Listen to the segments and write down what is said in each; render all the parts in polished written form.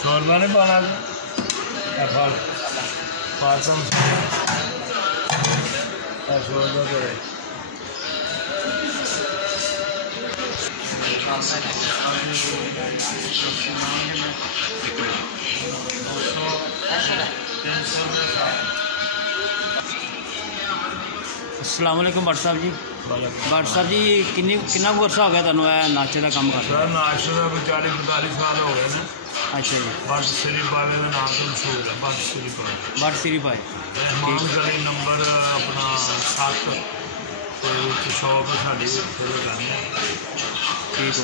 Shawarma नहीं पाना shawarma करे अस्सलाम वालेकुम भट्ट साहब जी। भट्ट साहब जी कितना वर्षा हो गया तुहानू नाश्ते का काम करते? नाश्ते का कोई 40-45 साल हो गए ने। अच्छा जी। भट्ट श्री पावे का नाम तो मशहूर है, भट्ट श्री पावे। भट्ट श्री पावे मान गली नंबर अपना 7 शॉप साड़ी ठीक हो।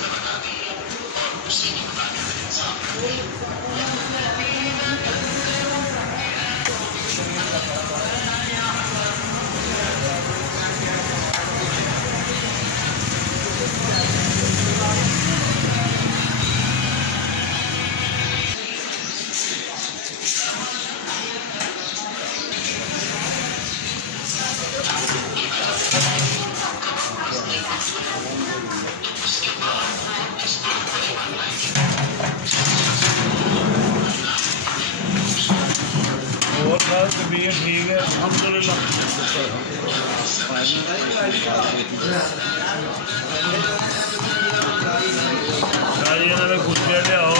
और तबीयत ठीक है अल्हम्दुलिल्लाह। इन्होंने कुत्ते लियाओ।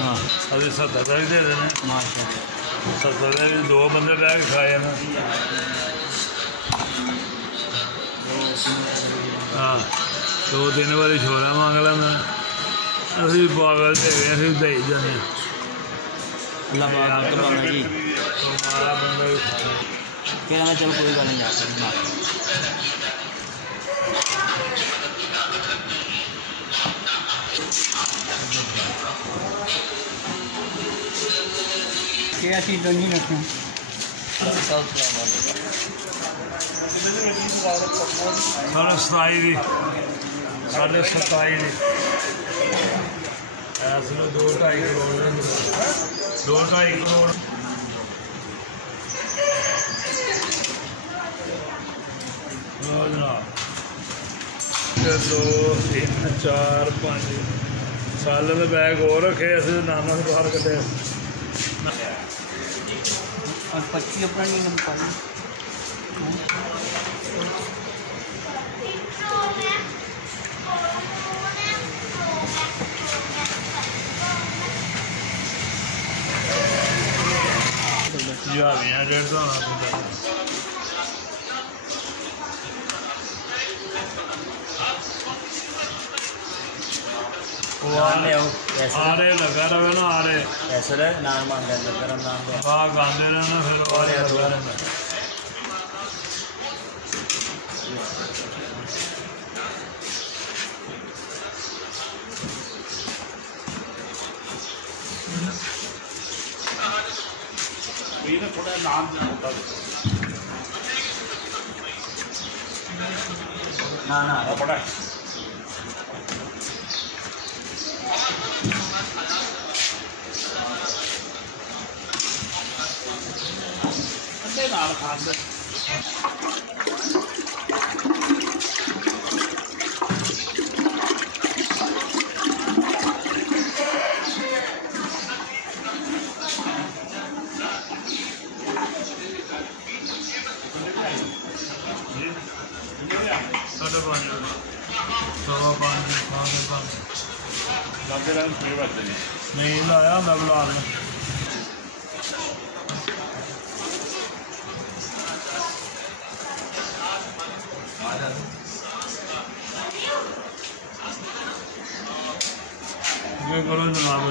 हाँ अभी 70 का भी दे देने। माशाल्लाह 70 का भी 2 बंदे बह के खाए ना। हाँ 2-3 बारी छोरा मांग लेना। अभी पागल थे अभी दे जाने। अल्लाह पाक करवाना जी। हमारा बंदा भी खाना कहना चलो कोई गल नहीं आता। क्या चीज़ नहीं रखना साढ़े 27 की 27.5 की ऐसे 2-2.5 करोड़ 2-2.5 करोड़। 2 3 4 5 साल के बैग और रखे अस नाना से बाहर कटे। और 25 अपना नहीं जुहारियां 150 होना आरे लगा रहे ना आरे ऐसे नाम मांग रहे नाम हाँ गांधे रहना फिर आरे लगा रहना थोड़ा नाम होता ना बड़ा नाल खास नहीं लाया मैं बुला लें ये करो जनाब